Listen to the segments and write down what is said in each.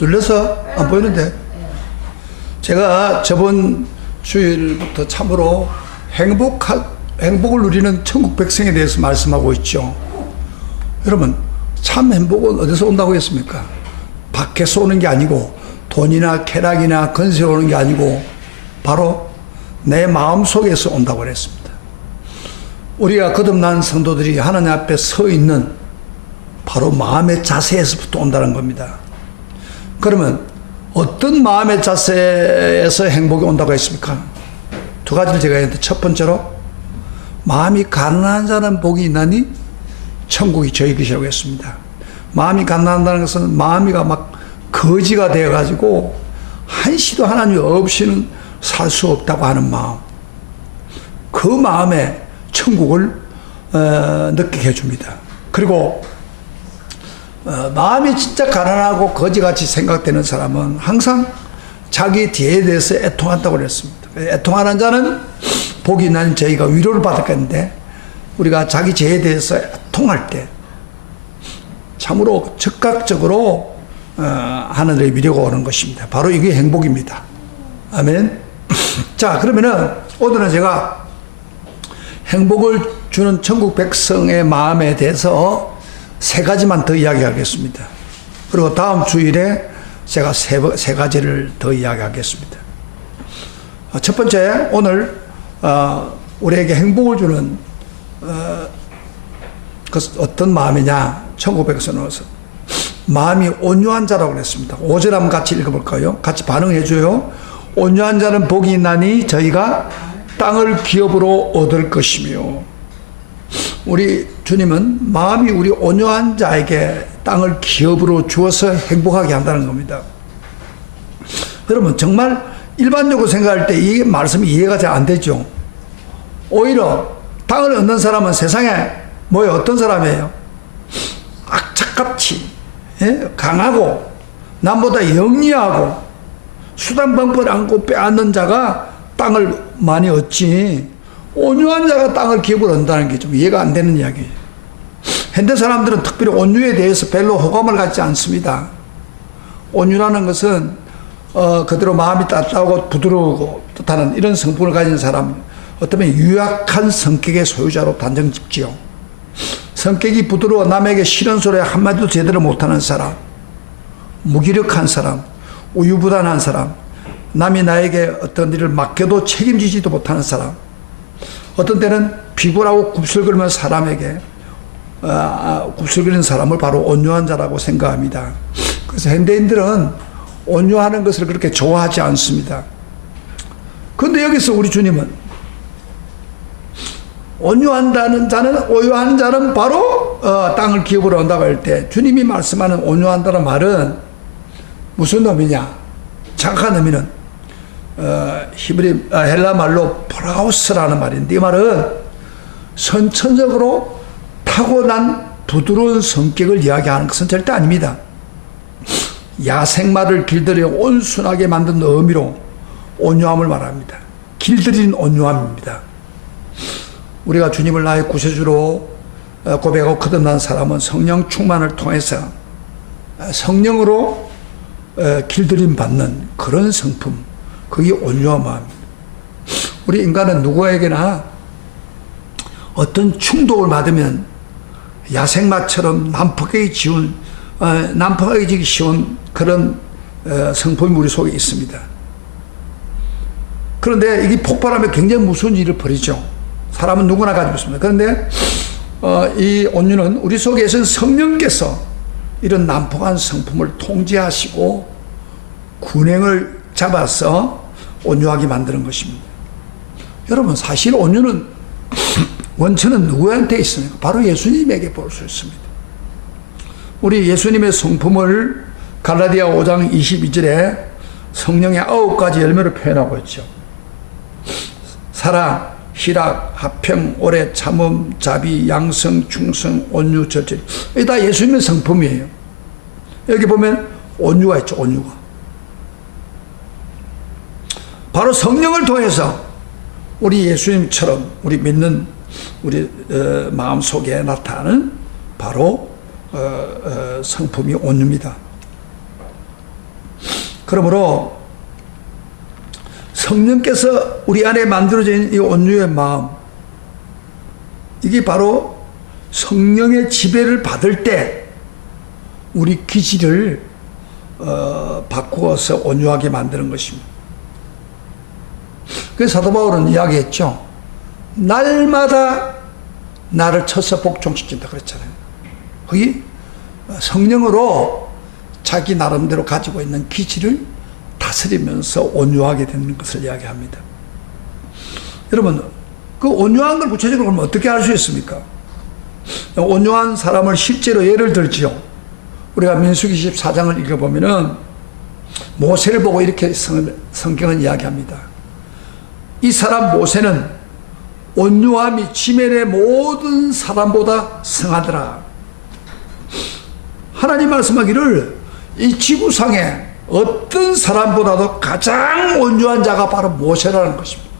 눌려서 안 보이는데. 제가 저번 주일부터 참으로 행복을 누리는 천국 백성에 대해서 말씀하고 있죠. 여러분, 참 행복은 어디서 온다고 했습니까? 밖에서 오는 게 아니고, 돈이나 쾌락이나 건세로 오는 게 아니고, 바로 내 마음 속에서 온다고 그랬습니다. 우리가 거듭난 성도들이 하나님 앞에 서 있는 바로 마음의 자세에서부터 온다는 겁니다. 그러면 어떤 마음의 자세에서 행복이 온다고 했습니까? 두 가지를 제가 했는데, 첫 번째로 마음이 가난한 자는 복이 있나니 천국이 저희 것이라고 했습니다. 마음이 가난하다는 것은 마음이가 막 거지가 되어가지고 한시도 하나님 없이는 살 수 없다고 하는 마음, 그 마음에 천국을 느끼게 해줍니다. 그리고 마음이 진짜 가난하고 거지같이 생각되는 사람은 항상 자기 뒤에 대해서 애통한다고 그랬습니다. 애통하는 자는 복이 있나니 저희가 위로를 받았겠는데, 우리가 자기 죄에 대해서 애통할 때 참으로 즉각적으로 하늘의 위로가 오는 것입니다. 바로 이게 행복입니다. 아멘. 자, 그러면은 오늘은 제가 행복을 주는 천국 백성의 마음에 대해서 세 가지만 더 이야기하겠습니다. 그리고 다음 주일에 제가 세 가지를 더 이야기하겠습니다. 첫 번째, 오늘 우리에게 행복을 주는 어떤 마음이냐, 천국 백성으로서 마음이 온유한 자라고 그랬습니다. 5절 한번 같이 읽어볼까요? 같이 반응해 줘요. 온유한 자는 복이 있나니 저희가 땅을 기업으로 얻을 것이며. 우리 주님은 마음이 우리 온유한 자에게 땅을 기업으로 주어서 행복하게 한다는 겁니다. 여러분, 정말 일반적으로 생각할 때 이 말씀이 이해가 잘 안 되죠. 오히려 땅을 얻는 사람은 세상에 뭐예요? 어떤 사람이에요? 악착같이 강하고 남보다 영리하고 수단방법을 안고 빼앗는 자가 땅을 많이 얻지, 온유한 자가 땅을 기업으로 얻는다는 게 좀 이해가 안 되는 이야기예요. 현대 사람들은 특별히 온유에 대해서 별로 호감을 갖지 않습니다. 온유라는 것은 그대로 마음이 따뜻하고 부드러우고 뜻하는 이런 성품을 가진 사람, 어쩌면 유약한 성격의 소유자로 단정 짓지요. 성격이 부드러워 남에게 싫은 소리 한마디도 제대로 못하는 사람, 무기력한 사람, 우유부단한 사람, 남이 나에게 어떤 일을 맡겨도 책임지지도 못하는 사람, 어떤 때는 비굴하고 굽슬거리는 사람에게 굽슬거리는 사람을 바로 온유한 자라고 생각합니다. 그래서 현대인들은 온유하는 것을 그렇게 좋아하지 않습니다. 그런데 여기서 우리 주님은 온유한다는 자는, 온유한 자는 바로 땅을 기업으로 얻는다고 할 때, 주님이 말씀하는 온유한다는 말은 무슨 의미냐? 정확한 의미는 헬라 말로 프라우스라는 말인데, 이 말은 선천적으로 타고난 부드러운 성격을 이야기하는 것은 절대 아닙니다. 야생마를 길들여 온순하게 만든 의미로 온유함을 말합니다. 길들인 온유함입니다. 우리가 주님을 나의 구세주로 고백하고 거듭난 사람은 성령 충만을 통해서 성령으로 길들임 받는 그런 성품, 그게 온유한 마음입니다. 우리 인간은 누구에게나 어떤 충동을 받으면 야생마처럼 난폭해지기 쉬운 그런 성품이 우리 속에 있습니다. 그런데 이게 폭발하면 굉장히 무서운 일을 벌이죠. 사람은 누구나 가지고 있습니다. 그런데 이 온유는 우리 속에서는 성령께서 이런 난폭한 성품을 통제하시고 균형을 잡아서 온유하게 만드는 것입니다. 여러분, 사실 온유는 원천은 누구한테 있습니까? 바로 예수님에게 볼 수 있습니다. 우리 예수님의 성품을 갈라디아 5장 22절에 성령의 9가지 열매를 표현하고 있죠. 사랑, 희락, 화평, 오래 참음, 자비, 양성, 충성, 온유, 절제. 이게 다 예수님의 성품이에요. 여기 보면 온유가 있죠. 온유가. 바로 성령을 통해서 우리 예수님처럼 우리 믿는 우리 마음속에 나타나는 바로 성품이 온유입니다. 그러므로 성령께서 우리 안에 만들어져 있는 이 온유의 마음, 이게 바로 성령의 지배를 받을 때 우리 기질을 바꾸어서 온유하게 만드는 것입니다. 그래서 사도 바울은 이야기했죠. 날마다 나를 쳐서 복종시킨다 그랬잖아요. 거기 성령으로 자기 나름대로 가지고 있는 기질을 다스리면서 온유하게 되는 것을 이야기합니다. 여러분, 그 온유한 걸 구체적으로 그러면 어떻게 알 수 있습니까? 온유한 사람을 실제로 예를 들지요. 우리가 민수기 14장을 읽어보면은 모세를 보고 이렇게 성경은 이야기합니다. 이 사람 모세는 온유함이 지면의 모든 사람보다 성하더라. 하나님 말씀하기를 이 지구상에 어떤 사람보다도 가장 온유한 자가 바로 모세라는 것입니다.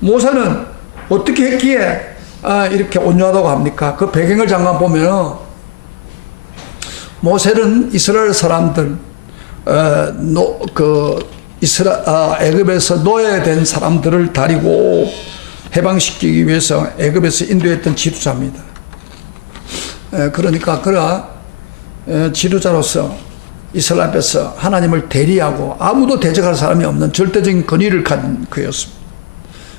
모세는 어떻게 했기에 이렇게 온유하다고 합니까? 그 배경을 잠깐 보면 모세는 이스라엘 사람들 애굽에서 노예된 사람들을 다리고 해방시키기 위해서 애굽에서 인도했던 지도자입니다. 그러니까 그가 지도자로서 이스라엘 앞에서 하나님을 대리하고 아무도 대적할 사람이 없는 절대적인 권위를 가진 그였습니다.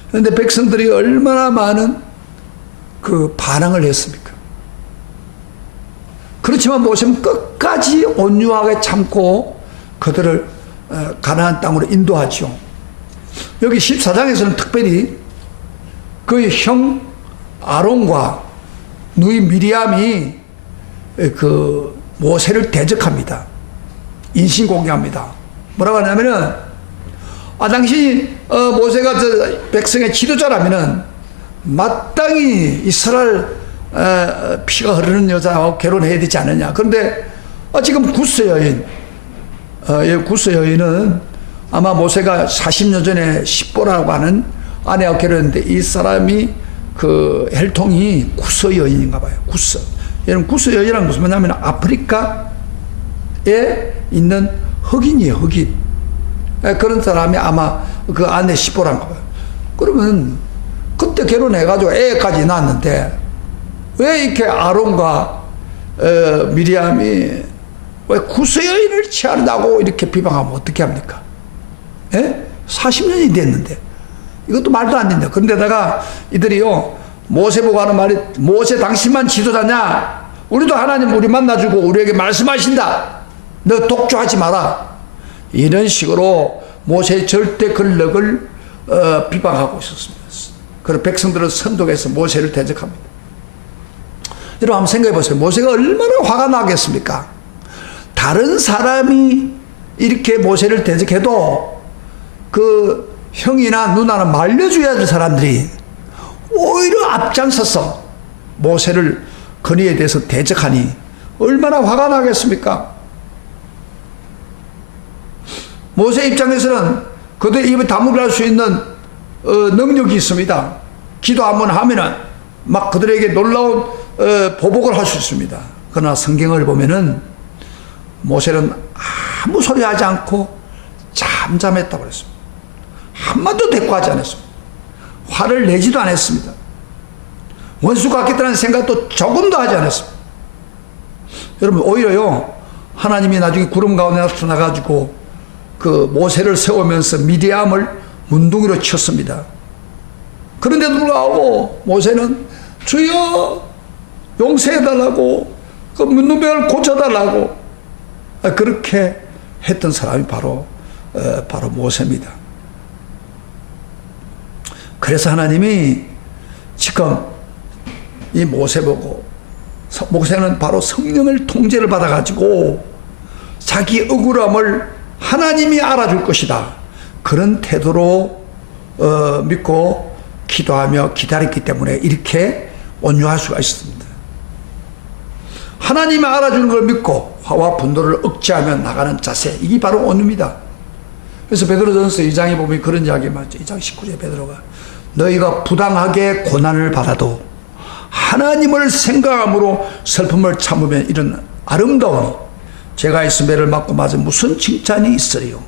그런데 백성들이 얼마나 많은 그 반항을 했습니까? 그렇지만 모세는 끝까지 온유하게 참고 그들을 가나안 땅으로 인도하죠. 여기 14장에서는 특별히 그의 형 아론과 누이 미리암이 그 모세를 대적합니다. 인신공격합니다. 뭐라고 하냐면은 당신이 모세가 저 백성의 지도자라면은 마땅히 이스라엘 피가 흐르는 여자와 결혼해야 되지 않느냐. 그런데 지금 구스 여인, 구스 여인은 아마 모세가 40년 전에 십보라고 하는 아내와 결혼했는데 이 사람이 그 혈통이 구스 여인인가 봐요. 구스. 여러분 구스 여인이란 무슨 말이냐면 아프리카에 있는 흑인이에요. 흑인. 그런 사람이 아마 그 아내 십보란가 봐요. 그러면 그때 결혼해가지고 애까지 낳았는데 왜 이렇게 아론과 미리암이 왜 구스 여인을 취한다고 이렇게 비방하면 어떻게 합니까? 40년이 됐는데 이것도 말도 안 된다. 그런데다가 이들이요 모세 보고 하는 말이 모세 당신만 지도자냐? 우리도 하나님 우리 만나주고 우리에게 말씀하신다. 너 독주하지 마라. 이런 식으로 모세의 절대 권력을 비방하고 있었습니다. 그래서 백성들은 선동해서 모세를 대적합니다. 여러분 한번 생각해 보세요. 모세가 얼마나 화가 나겠습니까? 다른 사람이 이렇게 모세를 대적해도 그 형이나 누나는 말려줘야 될 사람들이 오히려 앞장서서 모세를 권위에 대해서 대적하니 얼마나 화가 나겠습니까? 모세 입장에서는 그들의 입에 다물게 수 있는 능력이 있습니다. 기도 한번 하면은 막 그들에게 놀라운 보복을 할 수 있습니다. 그러나 성경을 보면은 모세는 아무 소리 하지 않고 잠잠했다고 그랬습니다. 한마디도 대꾸하지 않았습니다. 화를 내지도 않았습니다. 원수 같겠다는 생각도 조금도 하지 않았습니다. 여러분 오히려요 하나님이 나중에 구름 가운데 나타나가지고 그 모세를 세우면서 미디암을 문둥이로 쳤습니다. 그런데도 불구하고 모세는 주여 용서해달라고 그 문둥병을 고쳐달라고 그렇게 했던 사람이 바로 모세입니다. 그래서 하나님이 지금 이 모세 보고 모세는 바로 성령을 통제를 받아가지고 자기 억울함을 하나님이 알아줄 것이다. 그런 태도로 믿고 기도하며 기다렸기 때문에 이렇게 온유할 수가 있습니다. 하나님이 알아주는 걸 믿고 화와 분노를 억제하며 나가는 자세, 이게 바로 온유입니다. 그래서 베드로전서 2장에 보면 그런 이야기 맞죠. 2장 19절에 베드로가 너희가 부당하게 고난을 받아도 하나님을 생각함으로 슬픔을 참으면 이런 아름다우니 죄가 있음 배를 맞고 맞은 무슨 칭찬이 있으리요.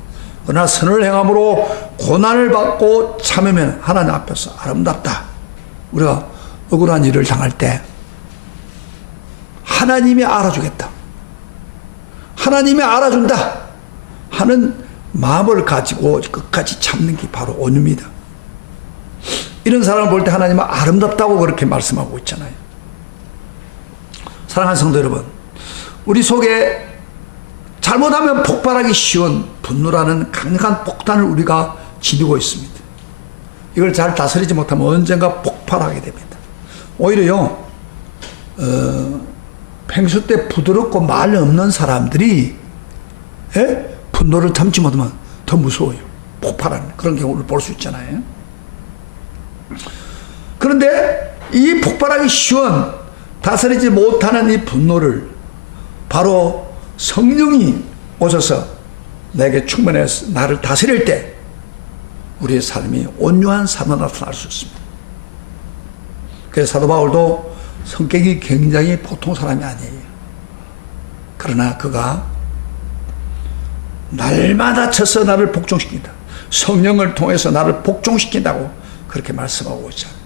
그러나 선을 행함으로 고난을 받고 참으면 하나님 앞에서 아름답다. 우리가 억울한 일을 당할 때 하나님이 알아주겠다, 하나님이 알아준다 하는 마음을 가지고 끝까지 참는 게 바로 온유입니다. 이런 사람을 볼 때 하나님은 아름답다고 그렇게 말씀하고 있잖아요. 사랑하는 성도 여러분, 우리 속에 잘못하면 폭발하기 쉬운 분노라는 강력한 폭탄을 우리가 지니고 있습니다. 이걸 잘 다스리지 못하면 언젠가 폭발하게 됩니다. 오히려요, 평소 때 부드럽고 말 없는 사람들이 분노를 참지 못하면 더 무서워요. 폭발하는 그런 경우를 볼 수 있잖아요. 그런데 이 폭발하기 쉬운 다스리지 못하는 이 분노를 바로 성령이 오셔서 내게 충만해서 나를 다스릴 때 우리의 삶이 온유한 삶으로 나타날 수 있습니다. 그래서 사도 바울도 성격이 굉장히 보통 사람이 아니에요. 그러나 그가 날마다 쳐서 나를 복종시킨다, 성령을 통해서 나를 복종시킨다고 그렇게 말씀하고 있잖아요.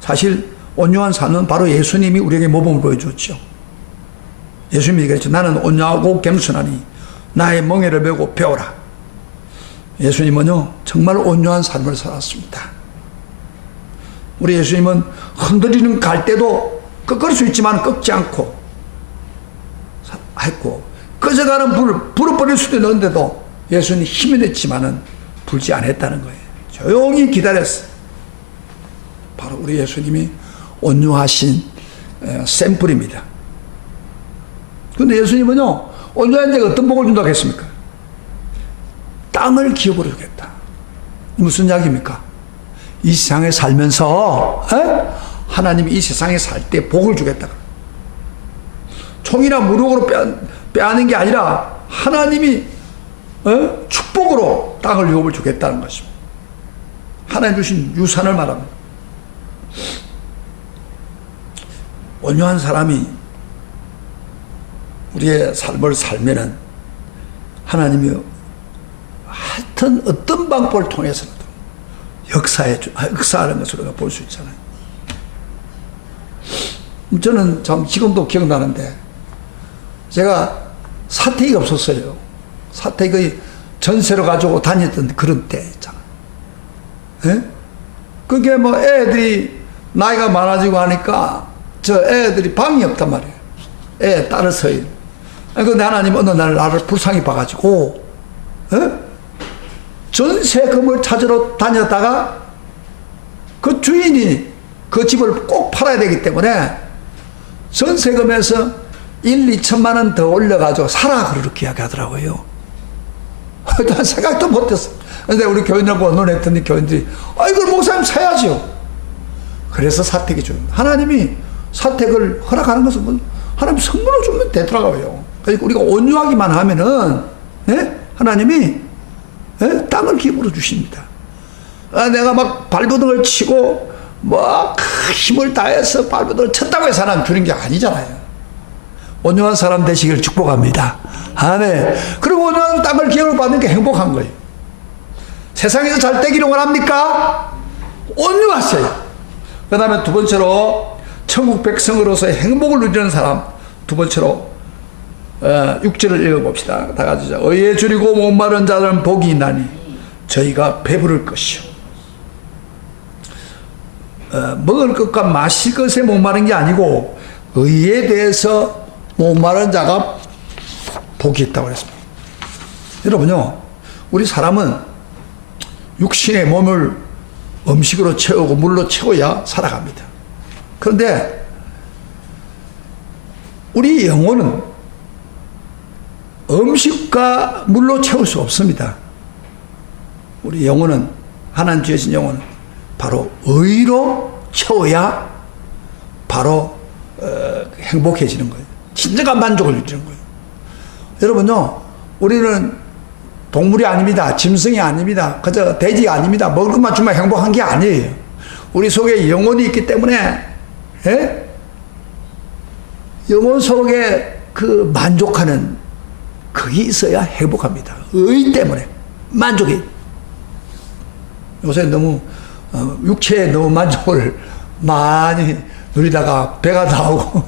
사실 온유한 삶은 바로 예수님이 우리에게 모범을 보여줬죠. 예수님이 얘기했죠. 나는 온유하고 겸손하니 나의 멍에를 메고 배우라. 예수님은요 정말 온유한 삶을 살았습니다. 우리 예수님은 흔들리는 갈대도 꺾을 수 있지만 꺾지 않고 했고, 꺼져가는 불을 버릴 수도 있는데도 예수님이 힘이 냈지만은 불지 않았다는 거예요. 조용히 기다렸어요. 바로 우리 예수님이 온유하신 샘플입니다. 그런데 예수님은요 온유한 자가 어떤 복을 준다고 했습니까? 땅을 기업으로 주겠다. 무슨 이야기입니까? 이 세상에 살면서 하나님이 이 세상에 살 때 복을 주겠다. 총이나 무력으로 빼앗는 게 아니라 하나님이 축복으로 땅을 유업을 주겠다는 것입니다. 하나님 주신 유산을 말합니다. 온유한 사람이 우리의 삶을 살면은 하나님이 하여튼 어떤 방법을 통해서라도 역사하는 것을 우리가 볼 수 있잖아요. 저는 참 지금도 기억나는데, 제가 사택이 없었어요. 사택의 전세로 가지고 다녔던 그런 때 있잖아요. 예? 그게 뭐 애들이 나이가 많아지고 하니까 저 애들이 방이 없단 말이에요. 애 따라서요. 그런데 하나님 어느 날 나를 불쌍히 봐가지고 전세금을 찾으러 다녔다가 그 주인이 그 집을 꼭 팔아야 되기 때문에 전세금에서 1, 2천만 원 더 올려가지고 사라 그렇게 이야기하더라고요. 난 생각도 못했어. 근데 우리 교인들하고 언론했더니 교인들이 이걸 목사님 사야죠. 그래서 사택이 줍니다. 하나님이 사택을 허락하는 것은 하나님 선물을 주면 되더라고요. 그러니까 우리가 온유하기만 하면은 하나님이 땅을 기업으로 주십니다. 내가 막 발버둥을 치고 막 힘을 다해서 발버둥을 쳤다고 해서 하나님 주는 게 아니잖아요. 온유한 사람 되시길 축복합니다. 아멘. 그리고 온유한 땅을 기업으로 받는 게 행복한 거예요. 세상에서 잘 되기를 원합니까? 온유하세요. 그 다음에 두 번째로 천국 백성으로서의 행복을 누리는 사람, 두 번째로 6절을 읽어봅시다. 다 같이. 의에 줄이고 목마른 자들은 복이 있나니 저희가 배부를 것이요. 먹을 것과 마실 것에 목마른 게 아니고 의에 대해서 목마른 자가 복이 있다고 그랬습니다. 여러분요, 우리 사람은 육신의 몸을 음식으로 채우고 물로 채워야 살아갑니다. 그런데 우리 영혼은 음식과 물로 채울 수 없습니다. 우리 영혼은, 하나님 주신 영혼은 바로 의로 채워야 바로 행복해지는 거예요. 진정한 만족을 누리는 거예요. 여러분요, 우리는 동물이 아닙니다. 짐승이 아닙니다. 그저 돼지가 아닙니다. 먹을 것만 주면 행복한 게 아니에요. 우리 속에 영혼이 있기 때문에 영혼 속에 그 만족하는 그게 있어야 행복합니다. 의 때문에 만족이. 요새 너무 육체에 너무 만족을 많이 누리다가 배가 나오고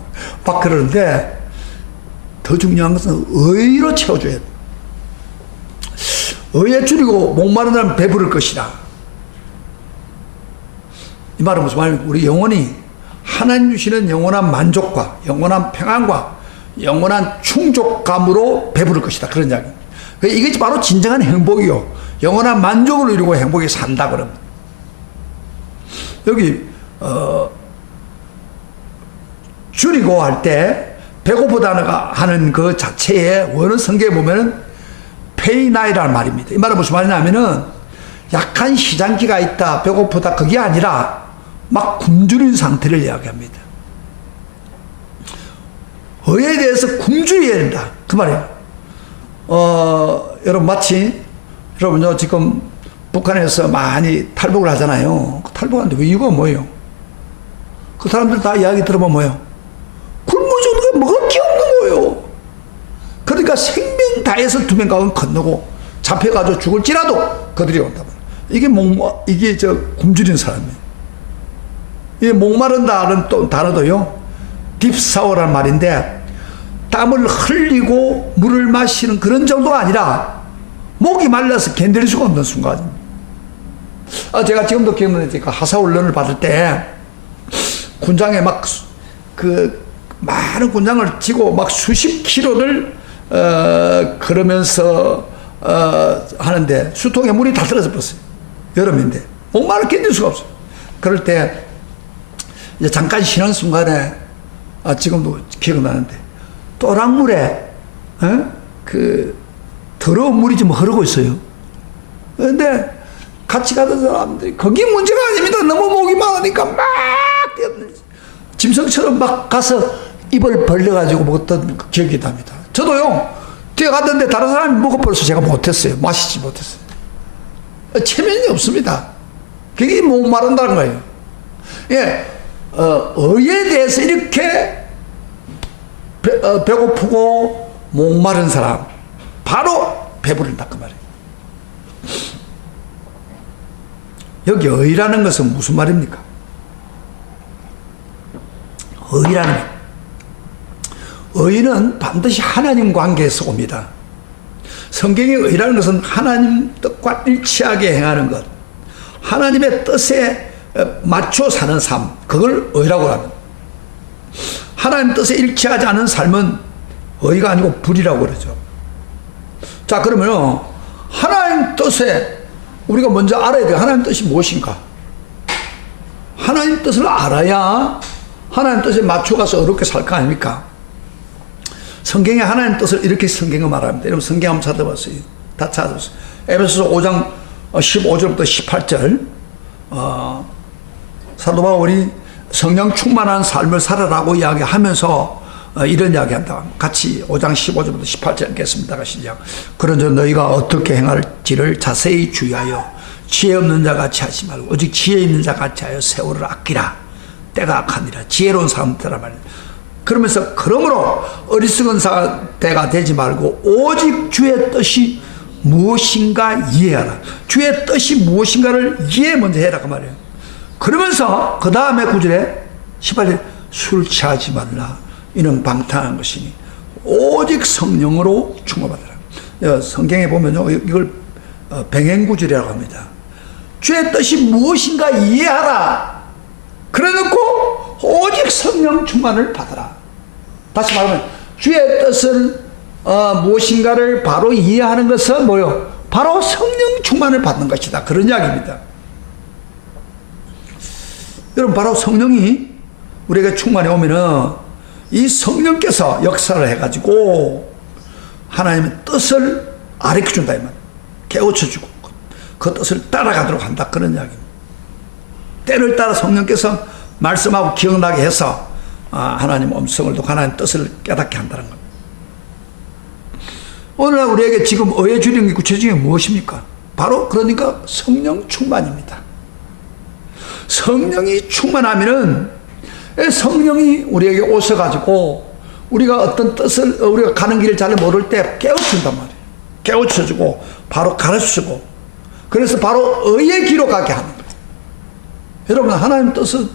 막 그러는데 더 중요한 것은 의로 채워줘야 돼. 의에 줄이고 목마른 사람은 배부를 것이다. 이 말은 무슨 말입니까? 우리 영혼이 하나님 주시는 영원한 만족과 영원한 평안과 영원한 충족감으로 배부를 것이다. 그런 이야기입니다. 이게 바로 진정한 행복이요. 영원한 만족을 이루고 행복에 산다 그럽니다. 여기 줄이고 할 때 배고프다가 하는 그 자체의 원어 성경에 보면은 페이나이라는 말입니다. 이 말은 무슨 말이냐면은 약한 시장기가 있다, 배고프다, 그게 아니라 막 굶주린 상태를 이야기합니다. 의에 대해서 굶주려야 된다. 그 말이에요. 여러분 마치 여러분요 지금 북한에서 많이 탈북을 하잖아요. 탈북하는데 왜 이유가 뭐예요? 그 사람들 다 이야기 들어보면 뭐예요? 굶어 죽는 거 먹을 게 없는 거예요. 그러니까 생명 다해서 두 명 가면 건너고 잡혀가지고 죽을지라도 그들이 온다. 이게 저 굶주린 사람이에요. 이 목마른다는 또 단어도요, 딥사워라는 말인데, 땀을 흘리고 물을 마시는 그런 정도가 아니라 목이 말라서 견딜 수가 없는 순간입니다. 제가 지금도 기억나는데, 하사훈련을 받을 때 군장에 막 그 많은 군장을 지고 막 수십 킬로를 걸으면서 하는데 수통에 물이 다 떨어져 버렸어요. 여름인데 목마를 견딜 수가 없어요. 그럴 때 이제 잠깐 쉬는 순간에 지금도 기억나는데 또랑물에 그 더러운 물이 좀 흐르고 있어요. 그런데 같이 가던 사람들이 거기 문제가 아닙니다. 너무 목이 많으니까 막 짐승처럼 막 가서 입을 벌려가지고 먹었던 기억이 납니다. 저도요 뛰어갔는데 다른 사람이 먹어버려서 제가 못했어요. 마시지 못했어요. 체면이 없습니다. 그게 목마른다는 거예요. 예, 의에 대해서 이렇게 배고프고 목마른 사람 바로 배부른다 그 말이에요. 여기 의라는 것은 무슨 말입니까? 의라는 것. 의는 반드시 하나님 관계에서 옵니다. 성경의 의라는 것은 하나님 뜻과 일치하게 행하는 것, 하나님의 뜻에 맞춰 사는 삶, 그걸 의라고 합니다. 하나님 뜻에 일치하지 않은 삶은 의가 아니고 불이라고 그러죠. 자, 그러면 하나님 뜻에 우리가 먼저 알아야 돼요. 하나님 뜻이 무엇인가? 하나님 뜻을 알아야 하나님 뜻에 맞춰가서 어렵게 살 거 아닙니까? 성경에 하나님 뜻을 이렇게 성경을 말합니다. 여러분 성경 한번 찾아봤어요. 다 찾아봤어요. 에베소서 5장 15절부터 18절 사도 바울이 성령 충만한 삶을 살아라고 이야기하면서 이런 이야기한다. 같이 5장 15절부터 18절 읽겠습니다. 시작. 그런저 너희가 어떻게 행할지를 자세히 주의하여 지혜 없는 자 같이 하지 말고 오직 지혜 있는 자 같이 하여 세월을 아끼라. 때가 악하니라. 지혜로운 사람들아 말이야. 그러면서 그러므로 어리석은 때가 되지 말고 오직 주의 뜻이 무엇인가 이해하라. 주의 뜻이 무엇인가를 이해 먼저 해라 그 말이에요. 그러면서 그 다음에 9절에 18절에 술 취하지 말라. 이는 방탕한 것이니 오직 성령으로 충만받으라. 성경에 보면요 이걸 병행구절이라고 합니다. 주의 뜻이 무엇인가 이해하라. 그래놓고 오직 성령 충만을 받아라. 다시 말하면 주의 뜻은 무엇인가를 바로 이해하는 것은 뭐요? 바로 성령 충만을 받는 것이다. 그런 이야기입니다. 여러분 바로 성령이 우리에게 충만해 오면은 이 성령께서 역사를 해가지고 하나님의 뜻을 가르쳐준다. 깨우쳐주고 그 뜻을 따라가도록 한다. 그런 이야기입니다. 때를 따라 성령께서 말씀하고 기억나게 해서 하나님 음성을 듣고 하나님 뜻을 깨닫게 한다는 겁니다. 오늘날 우리에게 지금 의에 주는 게 구체적인 무엇입니까? 바로 그러니까 성령 충만입니다. 성령이 충만하면은 성령이 우리에게 오셔가지고 우리가 어떤 뜻을, 우리가 가는 길을 잘 모를 때 깨우친단 말이에요. 깨우쳐주고, 바로 가르치고, 그래서 바로 의의 길로 가게 하는 거예요. 여러분, 하나님 뜻은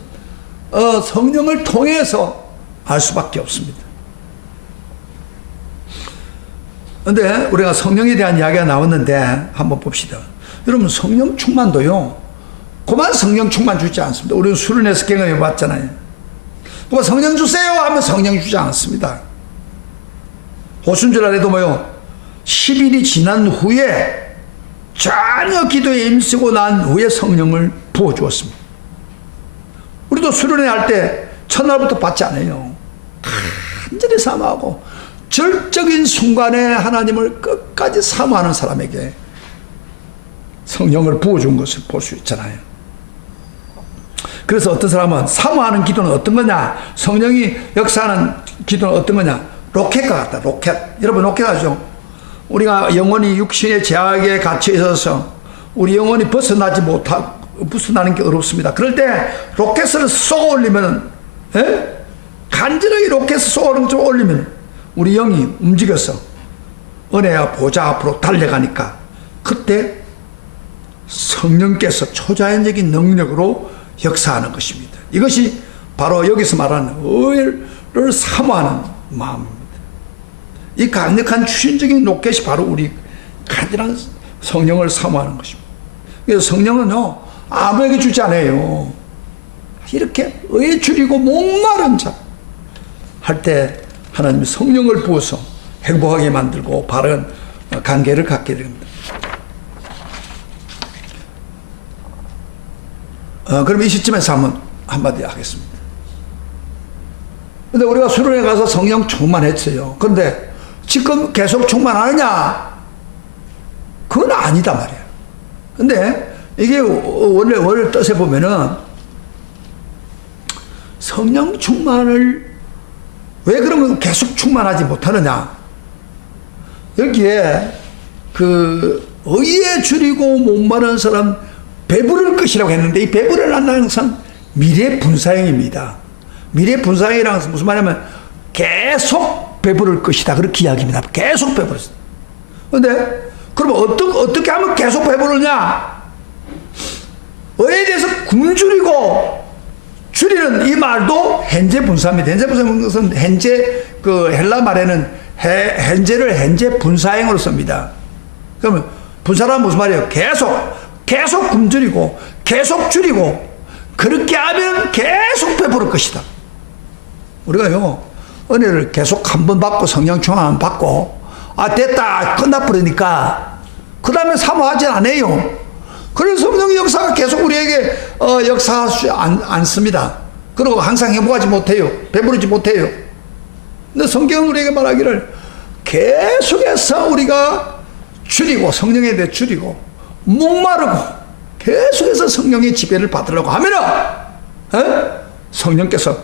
성령을 통해서 알 수밖에 없습니다. 그런데 우리가 성령에 대한 이야기가 나왔는데 한번 봅시다. 여러분, 성령 충만도요, 그만 성령 충만 주지 않습니다. 우리는 수련회에서 경험해 봤잖아요. 그만 성령 주세요 하면 성령 주지 않습니다. 호순절날에도 뭐요, 10일이 지난 후에 전혀 기도에 힘쓰고 난 후에 성령을 부어주었습니다. 우리도 수련회 할 때 첫날부터 받지 않아요. 간절히 사모하고 절적인 순간에 하나님을 끝까지 사모하는 사람에게 성령을 부어준 것을 볼 수 있잖아요. 그래서 어떤 사람은 사모하는 기도는 어떤 거냐, 성령이 역사하는 기도는 어떤 거냐, 로켓과 같다. 로켓. 여러분 로켓 아죠? 우리가 영혼이 육신의 제약에 갇혀 있어서 우리 영혼이 벗어나는 게 어렵습니다. 그럴 때 로켓을 쏘아 올리면, 간절하게 로켓을 쏘아 올리면 우리 영이 움직여서 은혜와 보좌 앞으로 달려가니까 그때 성령께서 초자연적인 능력으로 역사하는 것입니다. 이것이 바로 여기서 말하는 의를 사모하는 마음입니다. 이 강력한 추신적인 로켓이 바로 우리 간절한 성령을 사모하는 것입니다. 그래서 성령은요, 아무에게 주지 않아요. 이렇게 의에 줄이고 목마른 자 할 때 하나님이 성령을 부어서 행복하게 만들고 바른 관계를 갖게 됩니다. 그럼 이 시점에서 한마디 하겠습니다. 근데 우리가 수련회 가서 성령 충만했어요. 그런데 지금 계속 충만하느냐? 그건 아니다 말이에요. 근데 이게 원래 뜻에 보면은 성령 충만을 왜 그러면 계속 충만하지 못하느냐? 여기에 의에 줄이고 목마른 사람 배부를 것이라고 했는데, 이 배부르는 항상 미래 분사형입니다. 미래 분사형이라는 것은 무슨 말이냐면 계속 배부를 것이다, 그렇게 이야기합니다. 계속 배부르다. 그런데 그러면 어떻게 하면 계속 배부르냐? 의에 대해서 굶주리고 줄이는 이 말도 현재 분사입니다. 현재 분사는 것은 현재 헬라 말에는 현재를 현재 분사형으로 씁니다. 그러면 분사란 무슨 말이에요? 계속 굶주리고 계속 줄이고 그렇게 하면 계속 배부를 것이다. 우리가요, 은혜를 계속 한 번 받고 성령 충만 받고 됐다 끝나버리니까 그 다음에 사모하지 않아요. 그래서 성령의 역사가 계속 우리에게 역사하지 않습니다. 그리고 항상 행복하지 못해요. 배부르지 못해요. 근데 성경은 우리에게 말하기를 계속해서 우리가 줄이고, 성령에 대해 줄이고 목마르고 계속해서 성령의 지배를 받으려고 하면은 성령께서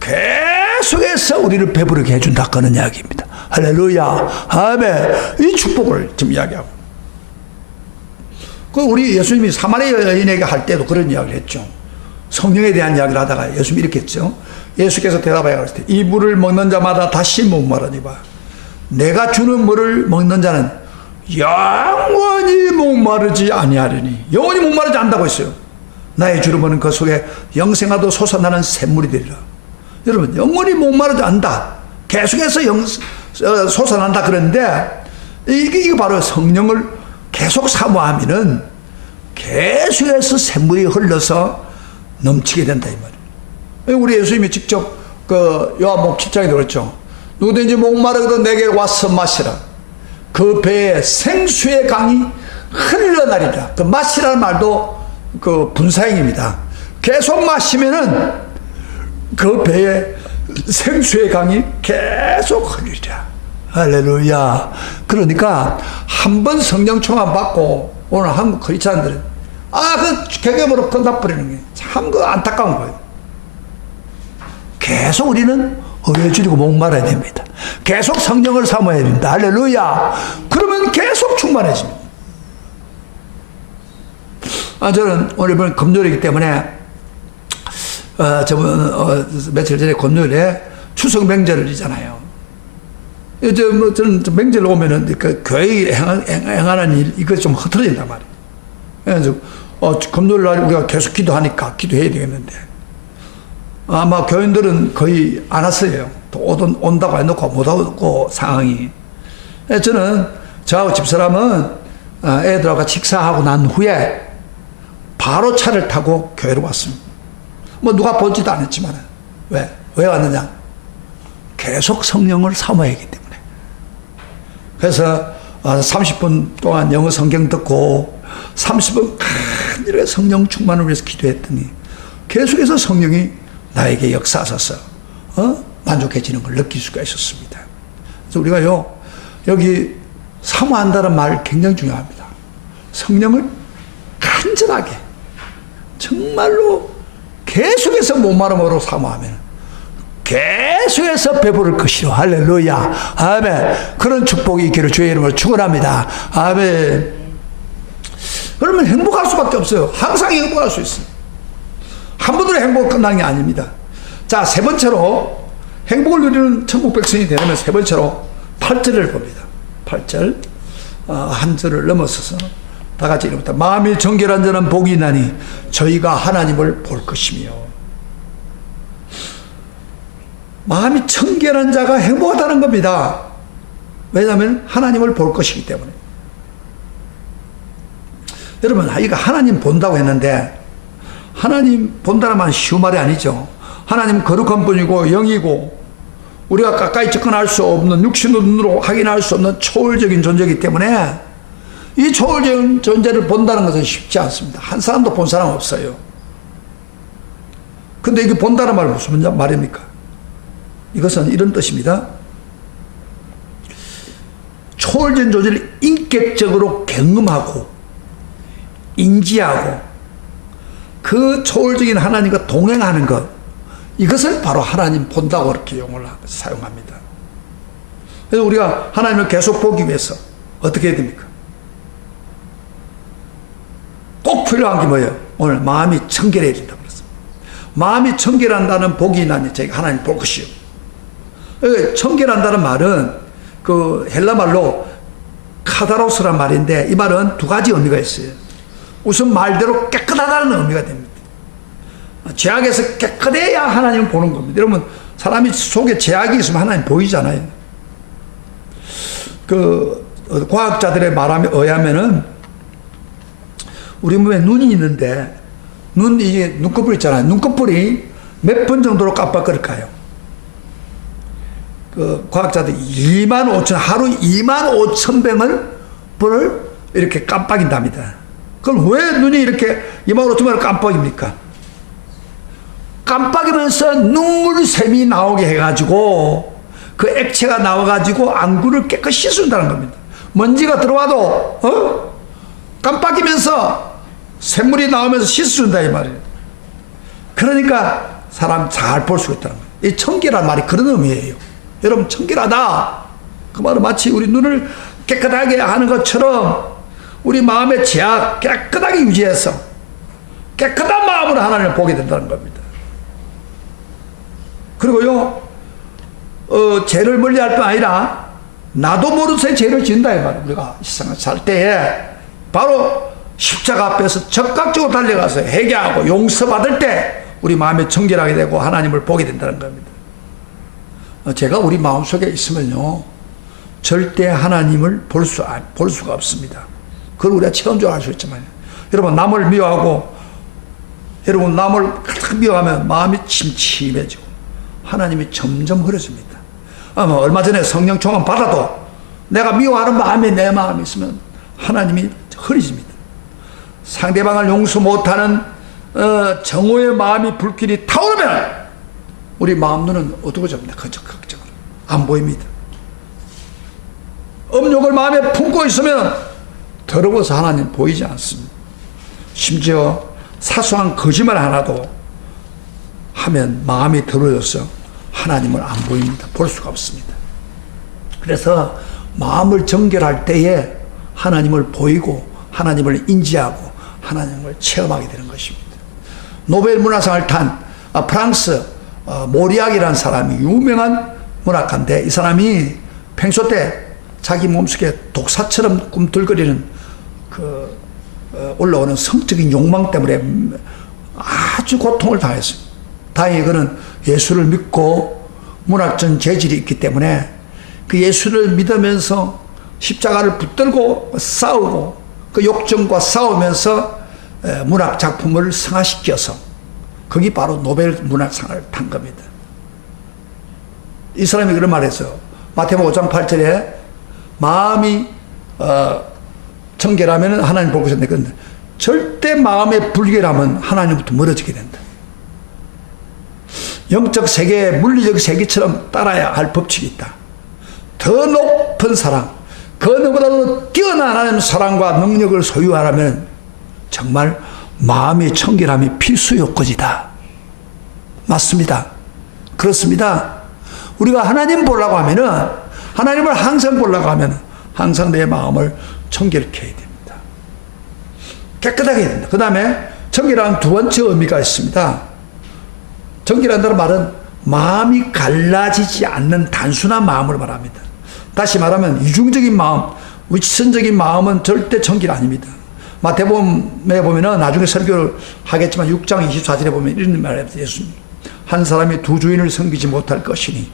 계속해서 우리를 배부르게 해준다, 그런 이야기입니다. 할렐루야, 아멘. 이 축복을 지금 이야기하고, 우리 예수님이 사마리아 여인에게 할 때도 그런 이야기를 했죠. 성령에 대한 이야기를 하다가 예수님이 이렇게 했죠. 예수께서 대답하여 가르치되 이 물을 먹는 자마다 다시 목마르니와 내가 주는 물을 먹는 자는 영원히 목마르지 아니하리니. 영원히 목마르지 않는다고 했어요. 나의 주를 먹는 그 속에 영생하도 솟아나는 샘물이 되리라. 여러분, 영원히 목마르지 않는다, 계속해서 솟아난다 그러는데, 이게 바로 성령을 계속 사모하면은 계속해서 샘물이 흘러서 넘치게 된다 이 말이에요. 우리 예수님이 직접 요한복음 7장에도 그랬죠. 누구든지 목마르거든 내게 와서 마시라. 그 배에 생수의 강이 흘러나리라. 그 마시라는 말도 분사형입니다. 계속 마시면은 그 배에 생수의 강이 계속 흐르리라. 할렐루야. 그러니까 한 번 성령 충만 받고 오늘 한국 크리스찬들은 개념으로 끝나버리는 게 참 안타까운 거예요. 계속 우리는 의에 줄이고 목말아야 됩니다. 계속 성령을 사모해야 됩니다. 할렐루야. 그러면 계속 충만해집니다. 저는 오늘 금요일이기 때문에 저번 며칠 전에 금요일에 추석 명절이잖아요. 이제 뭐 저는 명절 오면은 그 교회에 행하는 일, 이거 좀 흐트러진단 말이에요. 그래서 금요일 날 우리가 계속 기도하니까 기도해야 되겠는데, 아마 교인들은 거의 안 왔어요. 또 온다고 해놓고 못 오고 상황이. 저는 저하고 집사람은 애들하고 같이 식사하고 난 후에 바로 차를 타고 교회로 왔습니다. 뭐 누가 보지도 않았지만. 왜 왔느냐? 계속 성령을 사모하기 때문에. 그래서 30분 동안 영어 성경 듣고 30분 간절하게 성령 충만을 위해서 기도했더니 계속해서 성령이 나에게 역사하셔서 만족해지는 걸 느낄 수가 있었습니다. 그래서 우리가요, 여기 사모한다는 말 굉장히 중요합니다. 성령을 간절하게 정말로 계속해서 목마름으로 사모하면 계속해서 배부를 것이요. 할렐루야. 아멘. 그런 축복이 있기를 주의 이름으로 축원합니다. 아멘. 그러면 행복할 수밖에 없어요. 항상 행복할 수 있어요. 한 번으로 행복을 끝나는 게 아닙니다. 자, 세 번째로 행복을 누리는 천국 백성이 되려면 세 번째로 8절을 봅니다. 8절 한 절을 넘어서서 다 같이 읽어봅니다. 마음이 정결한 자는 복이 있나니 저희가 하나님을 볼 것이며. 마음이 청결한 자가 행복하다는 겁니다. 왜냐하면 하나님을 볼 것이기 때문에. 여러분, 이거 하나님 본다고 했는데 하나님 본다는 말은 쉬운 말이 아니죠. 하나님 거룩한 분이고 영이고 우리가 가까이 접근할 수 없는, 육신의 눈으로 확인할 수 없는 초월적인 존재이기 때문에 이 초월적인 존재를 본다는 것은 쉽지 않습니다. 한 사람도 본 사람 없어요. 근데 이게 본다는 말은 무슨 말입니까? 이것은 이런 뜻입니다. 초월적인 존재를 인격적으로 경험하고 인지하고 그 초월적인 하나님과 동행하는 것, 이것을 바로 하나님 본다고 이렇게 용어를 사용합니다. 그래서 우리가 하나님을 계속 보기 위해서 어떻게 해야 됩니까? 꼭 필요한 게 뭐예요? 오늘 마음이 청결해야 된다고 그랬습니다. 마음이 청결한다는 복이 나니 저희가 하나님 볼 것이요. 청결한다는 말은 그 헬라 말로 카다로스란 말인데 이 말은 두 가지 의미가 있어요. 우선 말대로 깨끗하다는 의미가 됩니다. 죄악에서 깨끗해야 하나님을 보는 겁니다. 여러분, 사람이 속에 죄악이 있으면 하나님 보이잖아요. 그 과학자들의 말에 의하면은 우리 몸에 눈이 있는데 이게 눈꺼풀 있잖아요. 눈꺼풀이 몇 번 정도로 깜빡거릴까요? 그 과학자들이 하루 25,000번을 이렇게 깜빡인답니다. 그럼 왜 눈이 이렇게 25,000번을 깜빡입니까? 깜빡이면서 눈물샘이 나오게 해가지고 그 액체가 나와가지고 안구를 깨끗이 씻는다는 겁니다. 먼지가 들어와도 깜빡이면서 샘물이 나오면서 씻어준다 이 말이에요. 그러니까 사람 잘 볼 수가 있다는 거예요. 이 청결한 말이 그런 의미예요. 여러분, 청결하다 그 말은 마치 우리 눈을 깨끗하게 하는 것처럼 우리 마음의 죄악 깨끗하게 유지해서 깨끗한 마음으로 하나님을 보게 된다는 겁니다. 그리고요, 죄를 멀리할 뿐 아니라 나도 모르는 죄를 지은다 이 말이에요. 우리가 세상을 살 때에 바로 십자가 앞에서 적극적으로 달려가서 회개하고 용서받을 때 우리 마음이 청결하게 되고 하나님을 보게 된다는 겁니다. 제가 우리 마음속에 있으면요, 절대 하나님을 볼 수가 없습니다. 그걸 우리가 체험적으로 알 수 있지만, 여러분, 남을 미워하고 여러분 남을 미워하면 마음이 침침해지고 하나님이 점점 흐려집니다. 아마 얼마 전에 성령 충만 받아도 내가 미워하는 마음이 내 마음에 있으면 하나님이 흐려집니다. 상대방을 용서 못하는 정오의 마음이 불길이 타오르면 우리 마음 눈은 어두워집니다. 극적으로 안 보입니다. 음욕을 마음에 품고 있으면 더러워서 하나님 보이지 않습니다. 심지어 사소한 거짓말 하나도 하면 마음이 더러워져서 하나님을 안 보입니다. 볼 수가 없습니다. 그래서 마음을 정결할 때에 하나님을 보이고 하나님을 인지하고 하나님을 체험하게 되는 것입니다. 노벨 문학상을 탄 프랑스 모리악이라는 사람이 유명한 문학가인데, 이 사람이 평소 때 자기 몸속에 독사처럼 꿈틀거리는 올라오는 성적인 욕망 때문에 아주 고통을 당했습니다. 다행히 그는 예수를 믿고 문학적 재질이 있기 때문에 그 예수를 믿으면서 십자가를 붙들고 싸우고 그 욕정과 싸우면서 문학 작품을 성화시켜서 그게 바로 노벨 문학상을 탄 겁니다. 이 사람이 그런 말을 했어요. 마태복음 5장 8절에 마음이 청결하면 하나님 볼 것인데 절대 마음의 불결함은 하나님부터 멀어지게 된다. 영적 세계, 물리적 세계처럼 따라야 할 법칙이 있다. 더 높은 사랑, 그 누구보다도 뛰어난 하나님의 사랑과 능력을 소유하려면 정말 마음의 청결함이 필수 요건이다. 맞습니다. 그렇습니다. 우리가 하나님 보려고 하면은, 하나님을 항상 보려고 하면은 항상 내 마음을 청결케 해야 됩니다. 깨끗하게 해야 됩니다. 그 다음에 청결한 두 번째 의미가 있습니다. 청결한다는 말은 마음이 갈라지지 않는 단순한 마음을 말합니다. 다시 말하면 이중적인 마음, 위선적인 마음은 절대 청결 아닙니다. 마태복음에 보면은 나중에 설교를 하겠지만 6장 24절에 보면 이런 말을 해요. 예수님. 한 사람이 두 주인을 섬기지 못할 것이니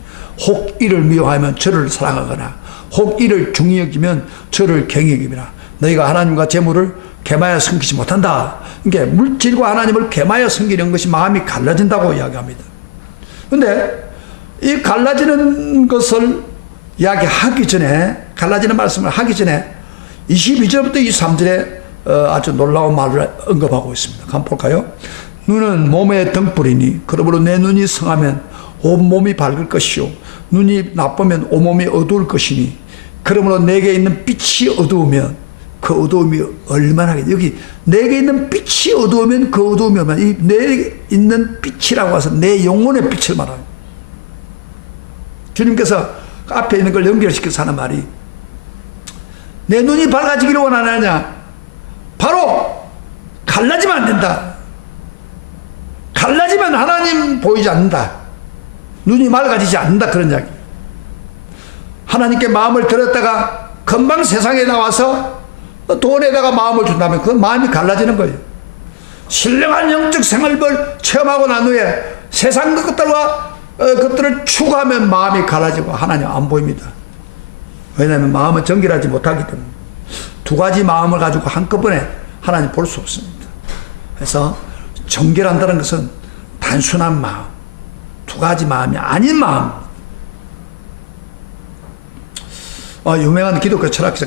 혹 이를 미워하면 저를 사랑하거나 혹 이를 중히 여기면 저를 경히 여기라. 너희가 하나님과 재물을 겸하여 섬기지 못한다. 그러니까 물질과 하나님을 겸하여 섬기는 것이 마음이 갈라진다고 이야기합니다. 그런데 이 갈라지는 것을 이야기하기 전에, 갈라지는 말씀을 하기 전에 22절부터 23절에 아주 놀라운 말을 언급하고 있습니다. 한번 볼까요? 눈은 몸의 등불이니 그러므로 내 눈이 성하면 온몸이 밝을 것이요 눈이 나쁘면 온몸이 어두울 것이니 그러므로 내게 있는 빛이 어두우면 그 어두움이 얼마나 여기 내게 있는 빛이 어두우면 그 어두움이 얼마나 이 내게 있는 빛이라고 해서 내 영혼의 빛을 말합니다. 주님께서 앞에 있는 걸 연결시켜서 하는 말이 내 눈이 밝아지기를 원하느냐 바로 갈라지면 안 된다. 갈라지면 하나님 보이지 않는다. 눈이 맑아지지 않는다. 그런 이야기. 하나님께 마음을 들었다가 금방 세상에 나와서 돈에다가 마음을 준다면 그 마음이 갈라지는 거예요. 신령한 영적 생활을 체험하고 난 후에 세상 것들과 것들을 추구하면 마음이 갈라지고 하나님 안 보입니다. 왜냐하면 마음은 정결하지 못하기 때문에 두 가지 마음을 가지고 한꺼번에 하나님 볼 수 없습니다. 그래서 정결한다는 것은 단순한 마음, 두 가지 마음이 아닌 마음. 유명한 기독교 철학자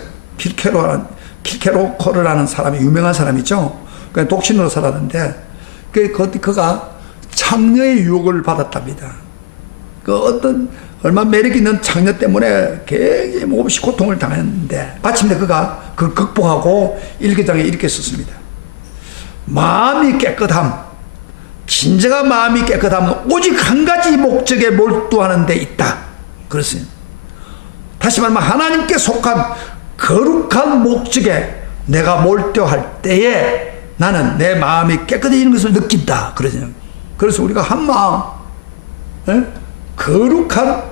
킬케로코르라는 사람이 유명한 사람이죠. 그러니까 독신으로 살았는데 그가 창녀의 유혹을 받았답니다. 그 어떤 얼마 매력 있는 창녀 때문에 굉장히 몹시 고통을 당했는데 마침내 그가 그걸 극복하고 일기장에 이렇게 썼습니다. 마음이 깨끗함, 진정한 마음이 깨끗함은 오직 한 가지 목적에 몰두하는 데 있다. 그랬어요. 다시 말하면 하나님께 속한 거룩한 목적에 내가 몰두할 때에 나는 내 마음이 깨끗해지는 것을 느낀다. 그래서 우리가 한 마음, 거룩한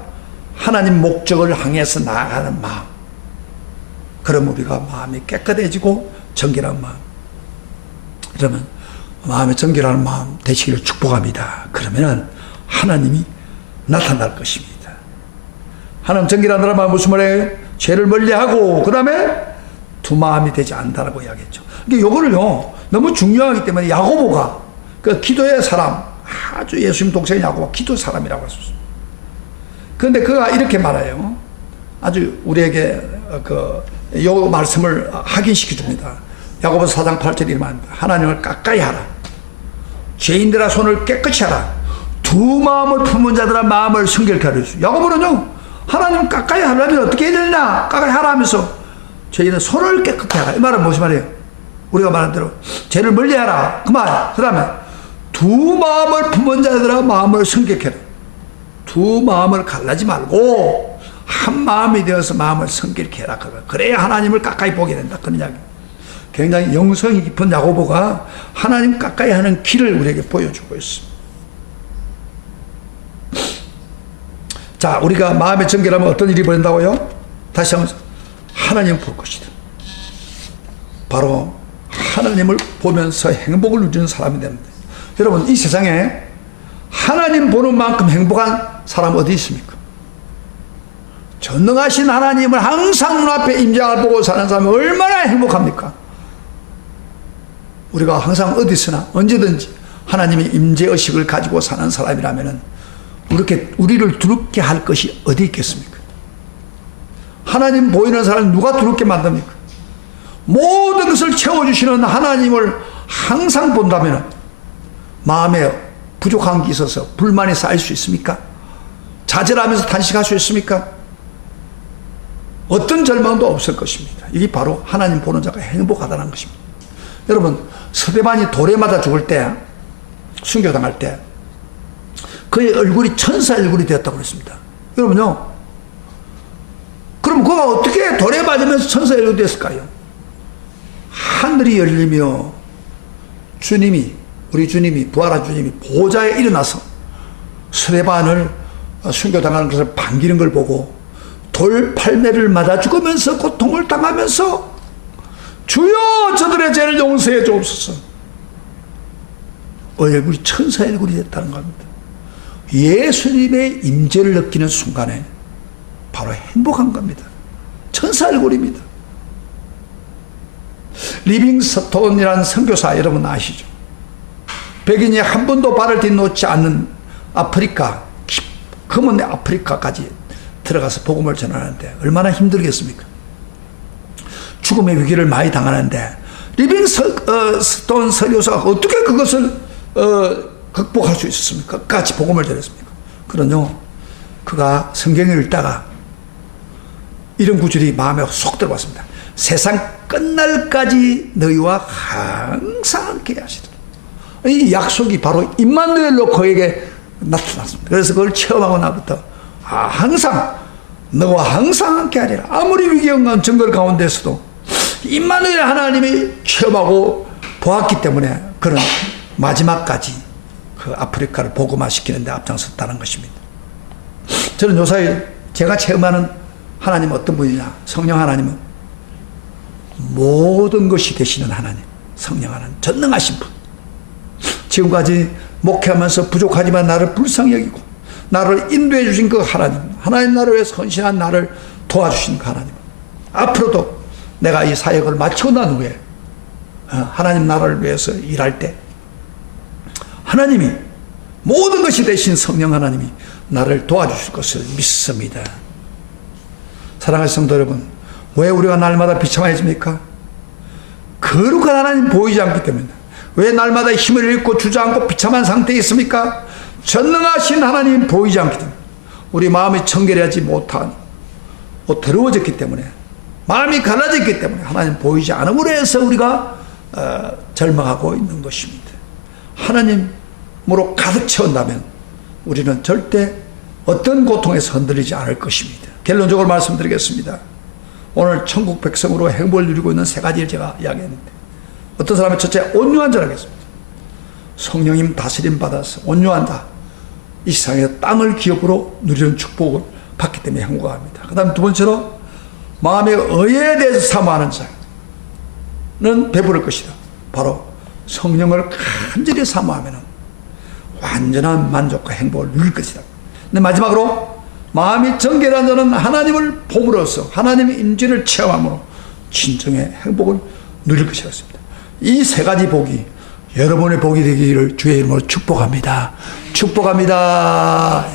하나님 목적을 향해서 나아가는 마음. 그럼 우리가 마음이 깨끗해지고 정결한 마음. 그러면 마음의 정결한 마음 되시기를 축복합니다. 그러면은 하나님이 나타날 것입니다. 하나님 정결한다는 말은 무슨 말이에요? 죄를 멀리하고 그 다음에 두 마음이 되지 않는다고 이야기했죠. 그러니까 이거를요 너무 중요하기 때문에 야고보가 그 기도의 사람, 아주 예수님 동생 야고보가 기도 사람이라고 했었어요. 그런데 그가 이렇게 말해요. 아주 우리에게 요 말씀을 확인시켜 줍니다. 야고보서 4장 8절에 이렇게 말합니다. 하나님을 가까이 하라. 죄인들아 손을 깨끗이 하라. 두 마음을 품은 자들아 마음을 성결케 하라. 야고보는요 하나님 가까이 하려면 어떻게 해야 되느냐? 가까이 하라 하면서 죄인은 손을 깨끗게 하라. 이 말은 무슨 말이에요? 우리가 말한 대로 죄를 멀리하라. 그 말. 그 다음에 두 마음을 품은 자들아 마음을 성결케 하라. 두 마음을 갈라지 말고 한 마음이 되어서 마음을 성결케 해라. 그래야 하나님을 가까이 보게 된다. 그런 이야기. 굉장히 영성이 깊은 야고보가 하나님 가까이 하는 길을 우리에게 보여주고 있습니다. 자, 우리가 마음의 정결하면 어떤 일이 벌어진다고요? 다시 한번 하나님을 볼 것이다. 바로 하나님을 보면서 행복을 누리는 사람이 됩니다. 여러분, 이 세상에 하나님 보는 만큼 행복한 사람 어디 있습니까? 전능하신 하나님을 항상 눈앞에 임장을 보고 사는 사람이 얼마나 행복합니까? 우리가 항상 어디서나 언제든지 하나님의 임재의식을 가지고 사는 사람이라면 우리를 두렵게 할 것이 어디 있겠습니까? 하나님 보이는 사람을 누가 두렵게 만듭니까? 모든 것을 채워주시는 하나님을 항상 본다면 마음에 부족한 게 있어서 불만이 쌓일 수 있습니까? 좌절하면서 탄식할 수 있습니까? 어떤 절망도 없을 것입니다. 이게 바로 하나님 보는 자가 행복하다는 것입니다. 여러분, 스데반이 돌에 맞아 죽을 때, 순교당할 때 그의 얼굴이 천사 얼굴이 되었다고 그랬습니다. 여러분요, 그럼 그가 어떻게 돌에 맞으면서 천사 얼굴이 됐을까요? 하늘이 열리며 우리 주님이 부활한 주님이 보좌에 일어나서 스데반을 순교당하는 것을 반기는 걸 보고 돌 팔매를 맞아 죽으면서 고통을 당하면서 주여 저들의 죄를 용서해 주옵소서. 얼굴이 천사 얼굴이 됐다는 겁니다. 예수님의 임재를 느끼는 순간에 바로 행복한 겁니다. 천사 얼굴입니다. 리빙스톤이라는 선교사 여러분 아시죠? 백인이 한 번도 발을 딛놓지 않는 아프리카, 검은 아프리카까지 들어가서 복음을 전하는데 얼마나 힘들겠습니까? 죽음의 위기를 많이 당하는데 리빙스톤 선교사가 어떻게 그것을 극복할 수 있었습니까? 끝까지 복음을 전했습니까? 그런요, 그가 성경을 읽다가 이런 구절이 마음에 쏙 들어왔습니다. 세상 끝날까지 너희와 항상 함께 하시도록. 이 약속이 바로 임마누엘로 그에게 나타났습니다. 그래서 그걸 체험하고 나부터 항상 너와 항상 함께 하리라. 아무리 위기와 정글 가운데서도 임마누엘 하나님이 체험하고 보았기 때문에 그런 마지막까지 그 아프리카를 복음화시키는 데 앞장섰다는 것입니다. 저는 요사이 제가 체험하는 하나님은 어떤 분이냐? 성령 하나님은 모든 것이 되시는 하나님, 성령 하나님, 전능하신 분. 지금까지 목회하면서 부족하지만 나를 불쌍히 여기고 나를 인도해 주신 그 하나님 나를 위해서 헌신한 나를 도와주신 그 하나님, 앞으로도 내가 이 사역을 마치고 난 후에 하나님 나라를 위해서 일할 때 하나님이 모든 것이 되신 성령 하나님이 나를 도와주실 것을 믿습니다. 사랑하는 성도 여러분, 왜 우리가 날마다 비참해집니까? 거룩한 하나님 보이지 않기 때문에. 왜 날마다 힘을 잃고 주저앉고 비참한 상태에 있습니까? 전능하신 하나님 보이지 않기 때문에. 우리 마음이 청결하지 못한, 더러워졌기 때문에, 마음이 갈라졌기 때문에 하나님 보이지 않음으로 해서 우리가 절망하고 있는 것입니다. 하나님으로 가득 채운다면 우리는 절대 어떤 고통에서 흔들리지 않을 것입니다. 결론적으로 말씀드리겠습니다. 오늘 천국 백성으로 행복을 누리고 있는 세 가지를 제가 이야기했는데, 어떤 사람은 첫째, 온유한 자라겠습니다. 성령님 다스림 받아서 온유한 자, 이 세상에서 땅을 기업으로 누리는 축복을 받기 때문에 행복합니다. 그 다음 두 번째로, 마음의 의에 대해서 사모하는 자는 배부를 것이다. 바로 성령을 간절히 사모하면 완전한 만족과 행복을 누릴 것이다. 근데 마지막으로, 마음이 정결한 자는 하나님을 봄으로써 하나님의 임재를 체험함으로 진정의 행복을 누릴 것이었습니다. 이 세 가지 복이 여러분의 복이 되기를 주의 이름으로 축복합니다. 축복합니다.